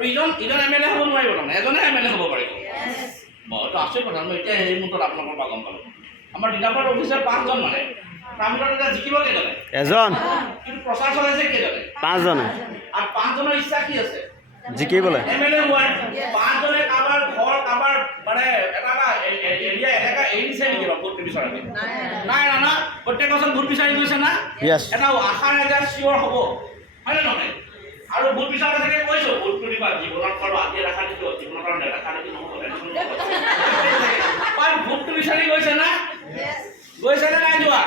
আৰু ইজন M L এ হ'ব নোৱাৰিব তাৰমানে এজনে এম এল এ হ'ব পাৰিব মইতো আচৰিত কথা মই এতিয়া সেই মুহূৰ্তত আপোনালোকৰ পৰা গম পালোঁ আমাৰ ডিলাপৰ অফিচাৰ 5জন মানে তাৰ ভিতৰত এতিয়া জিকিব কেইজনে এজন কিন্তু প্ৰচাৰ চলাইছে কেইজনে 5জনে আৰু 5জনৰ ইচ্ছা কি আছে জিকিবলৈ এম এল এ হোৱাৰ 5জনে কাৰোবাৰ ঘৰ কাৰোবাৰ মানে এটা এৰিয়া এলেকা এৰি দিছে নেকি ভোট বিচাৰি নাই না প্ৰত্যেক বছৰ ভোট বিচাৰি গৈছে না এটা আশাৰ এটা চিয়ৰ হ'ব হয়নে নহয় আৰু ভোট বিচাৰ থাকে কৈছোঁ ভোট কৰিবা জীৱনত পাৰোঁ আজি ৰাখা দিছোঁ জীৱনত আৰু নেৰাখা দেখি নহ'ব ভোটটো বিচাৰি গৈছে না গৈছে নে নাই যোৱা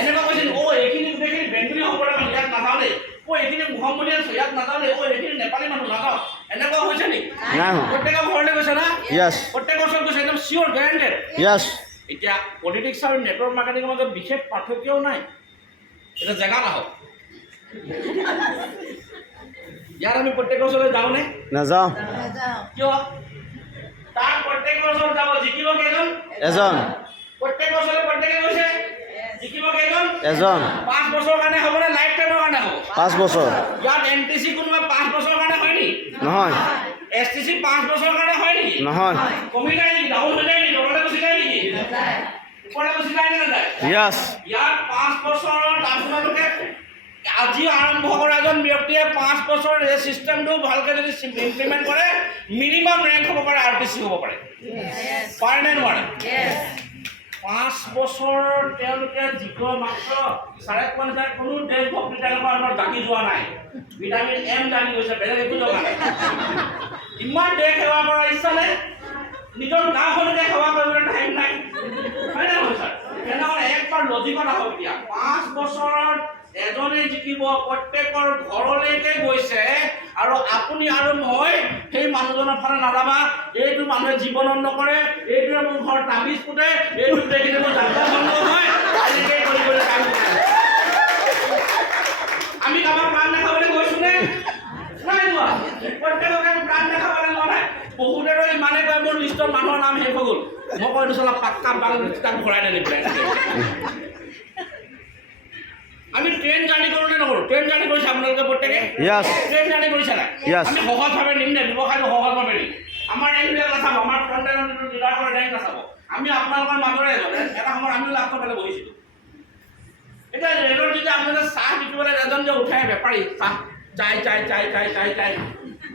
এনেকুৱা কৈছিল এইখিনি গোটেইখিনি বেংগলী সকলে মানুহ ইয়াত নাযাওঁ দেই এইখিনি মুহাম্মদিয়ান ইয়াত নাযাওঁ দেই এইখিনি নেপালী মানুহ নাযাওঁ এনেকুৱা হৈছে নেকি প্ৰত্যেকৰ ঘৰলৈ গৈছে না প্ৰত্যেক বছৰ গৈছে একদম চিয়'ৰ গেৰাণ্টেড এতিয়া পলিটিক্স আৰু নেটৱৰ্ক মাৰ্কেটিঙৰ মাজত বিশেষ পাৰ্থক্যও নাই এতিয়া জেগাত আহক ইয়াত আমি প্ৰত্যেক বছৰলৈ যাওঁনে নাযাওঁ কিয় তাত প্ৰত্যেক বছৰ যাব জিকিব কেইজন এজন প্ৰত্যেক বছৰে প্ৰত্যেকে গৈছে জিকিব কেইজন এজন 5 বছৰৰ কাৰণে হ'বনে লাইফ টাইমৰ কাৰণে হ'ব 5 বছৰ ইয়াত এনটিচি কোনোবা 5 বছৰৰ কাৰণে হয় নেকি নহয় এছটিচি 5 বছৰৰ কাৰণে হয় নেকি নহয় কমি যায় নেকি ডাউন হৈ যায় নেকি তললৈ গুচি যায় নেকি ওপৰলৈ গুচি যায় নে নাযায় ইয়াত 5 বছৰৰ আপোনালোকে আজি আৰম্ভ কৰা এজন ব্যক্তিয়ে 5 বছৰ এই চিষ্টেমটো ভালকৈ যদি ইমপ্লিমেণ্ট কৰে মিনিমাম ৰেংক হ'ব পাৰে আৰটিচি হ'ব পাৰে পাৰে নে নোৱাৰে 5 বছৰ তেওঁলোকে জিকিব মাত্ৰ 5.5 কোনো দেশভক্তি তেওঁলোকৰ আমাৰ জাগি যোৱা নাই ভিটামিন এম জাগি গৈছে বেলেগ একো যোৱা নাই ইমান দেশ সেৱা কৰাৰ ইচ্ছা নাই নিজৰ গাঁওখনকে সেৱা কৰিবলৈ টাইম নাই হয় নে নহয় ছাৰ তেনেহ'লে একবাৰ লজিকত আহক এতিয়া 5 বছৰত এজনে জিকিব প্ৰত্যেকৰ ঘৰলৈকে গৈছে আৰু আপুনি আৰু মই সেই মানুহজনৰ ফালে নাযাবা এইটো মানুহে জীৱনত নকৰে এইটোৱে মোৰ ঘৰ তাবিজ পুতে এইটো দেখিলে মোৰ যাত্ৰা বন্ধ হয় এনেকৈ কৰিবলৈ কাম কৰে আমি কাৰোবাৰ প্ৰাণ দেখাবলৈ গৈছোনে নাই যোৱা প্ৰত্যেককে প্ৰাণ দেখাবলৈ যোৱা নাই বহুতেতো ইমানে কয় মোৰ লিষ্টত মানুহৰ নাম শেষ হৈ গ'ল মই কৈ দিছোঁ অলপ পাক্কা তাক ভৰাই নানি পেলাই আমি ট্ৰেইন জাৰ্ণি কৰোঁ নে নকৰোঁ ট্ৰেইন জাৰ্ণি কৰিছে আপোনালোকে প্ৰত্যেকে ট্ৰেইন জাৰ্ণি কৰিছে নাই আমি সহজভাৱে নিম নে ব্যৱসায়টো সহজভাৱে নিম আমাৰ ৰেংকবিলাক নাচাব আমাৰ ফ্ৰণ্টেণ্ড লিডাৰৰ ৰেংক নাচাব আমি আপোনালোকৰ মাজৰে এটা সময়ত আমিও লাষ্টৰ ফালে বহিছিলোঁ এতিয়া ৰেলত যেতিয়া আপোনালোকে চাহ বিকিবলৈ এজন যে উঠাই বেপাৰী চাহ চাই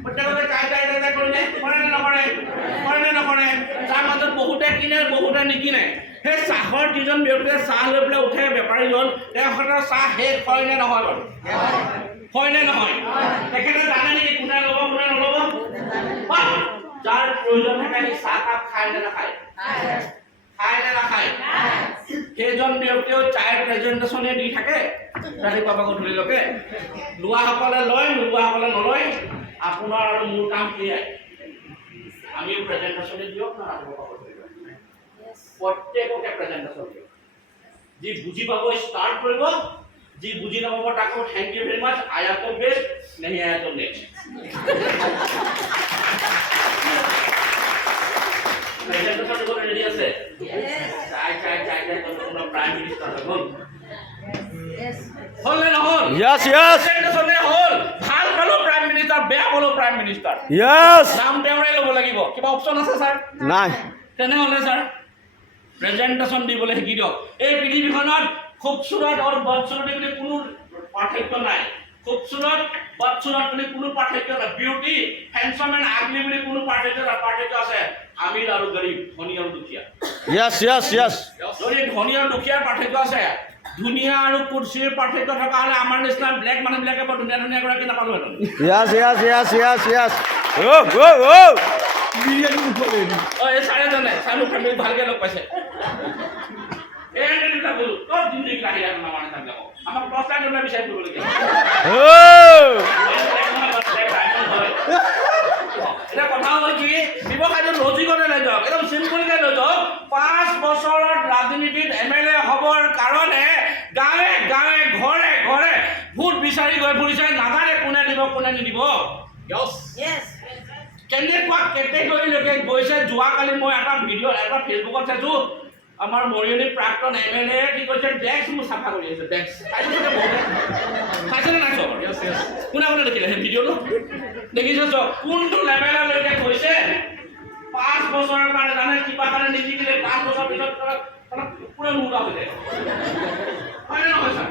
প্ৰত্যেকতে চাই কৰিলে কৰে নে নকৰে তাৰ মাজত বহুতে কিনে বহুতে নিকিনে সেই চাহৰ যিজন ব্যক্তিয়ে চাহ লৈ পেলাই উঠে বেপাৰীজন তেখেতৰ চাহ শেষ হয় নে নহয় বাৰু হয় নে নহয় তেখেতে জানে নেকি কোনে ল'ব কোনে নল'ব যাৰ প্ৰয়োজন থাকে সি চাহকাপ খায় নে নাখায় সেইজন ব্যক্তিয়েও চায়ৰ প্ৰেজেণ্টেশ্যনে দি থাকে ৰাতিপুৱা পৰা গধূলিলৈকে লোৱাসকলে লয় নোলোৱাসকলে নলয় আপোনাৰ আৰু মোৰ কাম সেয়াই আমিও প্ৰেজেণ্টেশ্যনে দিয়ক না প্ৰত্যেককে প্ৰেজেণ্টেশ্যন দিয়ক যি বুজি পাব ষ্টাৰ্ট কৰিব যি বুজি নাপাব তাকো thank you very much I are the best নেহি I are the next presentation দিব ৰেডি আছে চাই প্ৰাইম মিনিষ্টাৰ হ'ল নে নহ'ল প্ৰেজেণ্টেশ্যনে হ'ল ভাল পালোঁ প্ৰাইম মিনিষ্টাৰ বেয়া পালোঁ প্ৰাইম মিনিষ্টাৰ নাম তেওঁৰে ল'ব লাগিব কিবা অপশ্যন আছে ছাৰ নাই তেনেহ'লে ছাৰ প্ৰেজেণ্টেশ্যন দিবলৈ শিকি দিয়ক এই পৃথিৱীখনত খুবচুৰত আৰু বদচুৰতি বুলি কোনো পাৰ্থক্য নাই খুবচুৰত বদচুৰত বুলি কোনো পাৰ্থক্য নাই বিউটি হেণ্ডচাম এণ্ড আগলি বুলি কোনো পাৰ্থক্য আছে আমিৰ আৰু গৰীব ধনী আৰু দুখীয়া যদি ধনী আৰু দুখীয়াৰ পাৰ্থক্য আছে ধুনীয়া আৰু কুৰ্চীৰ পাৰ্থক্য থকা হ'লে আমাৰ নিচিনা ব্লেক মানুহবিলাকে বৰ ধুনীয়া এগৰাকী নাপালোহেঁতেন এই চাৰিজনে চালু ফেমিলি ভালকে লগ পাইছে আমাক দহটা জনে বিচাৰি ফুৰিবলগীয়া এতিয়া কথা হ'ল কি ব্যৱসায়টো লজিকতে লৈ যাওক একদম চিম্পুলকে লৈ যাওক 5 বছৰত ৰাজনীতিত MLA হ'বৰ কাৰণে গাঁৱে গাঁৱে ঘৰে ঘৰে ভোট বিচাৰি গৈ ফুৰিছে নাজানে কোনে দিব কোনে নিদিব কেনেকুৱা কেটেগৰীলৈকে গৈছে যোৱাকালি মই এটা ভিডিঅ' এটা ফেচবুকত চাইছোঁ আমাৰ মৰিয়নি প্ৰাক্তন MLA কি কৈছে ডেস্ক মোৰ চাফা কৰি আছে ডেস্ক চাইছেনে নাই চব কোনে কোনে দেখিলে সেই ভিডিঅ'টো দেখিছে চব কোনটো লেভেললৈকে গৈছে 5 বছৰৰ কাৰণে জানে কিবা কাৰণে নিজিকিলে 5 বছৰ পিছত পুৰা নোহোৱা হৈ যায় হয় নে নহয় ছাৰ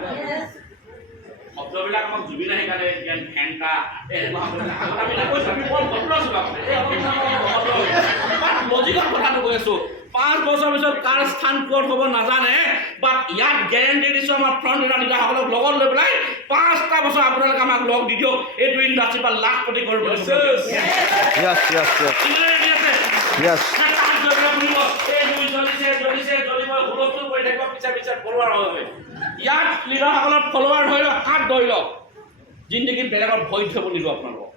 শব্দবিলাক আমাক জুবিনে শিকালে জ্ঞান ঘেণ্টা আমি কৈছোঁ আমি বৰ ভদ্ৰ আছোঁ লজিকৰ কথাটো কৈ আছোঁ 5 বছৰ পিছত কাৰ স্থান ক'ত হ'ব নাজানে বাট ইয়াত গেৰেণ্টি দিছোঁ আমাৰ ফ্ৰণ্ট লিডাৰসকলক লগত লৈ পেলাই 5টা বছৰ আপোনালোকে আমাক লগ দি দিয়ক এইটো ইণ্ডাষ্ট্ৰীৰ পৰা লাখ কোটি কৰিব ইয়াত লিডাৰসকলৰ ফলোৱাৰ ধৰি লওক হাত ধৰি লওক জিন্দগীত বেলেগত ভয় থ'ব নিদিব আপোনালোকক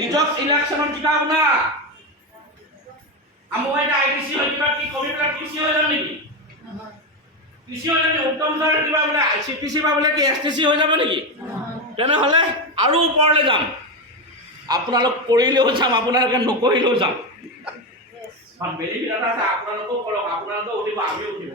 নিজক ইলেকশ্যনত জিকাওক না মই এতিয়া ITC হৈ কিবা কি কবি পেলাই কৃষি হৈ যাম নেকি কৃষি হৈ যাম উত্তম ছাৰ কিবা বোলে ICPC বা বোলে কি STC হৈ যাব নেকি তেনেহ'লে আৰু ওপৰলৈ যাম আপোনালোক কৰিলেও যাম আপোনালোকে নকৰিলেও যাম বেলেগ এটা আছে আপোনালোকেও কৰক আপোনালোকেও উঠিব আমিও উঠিম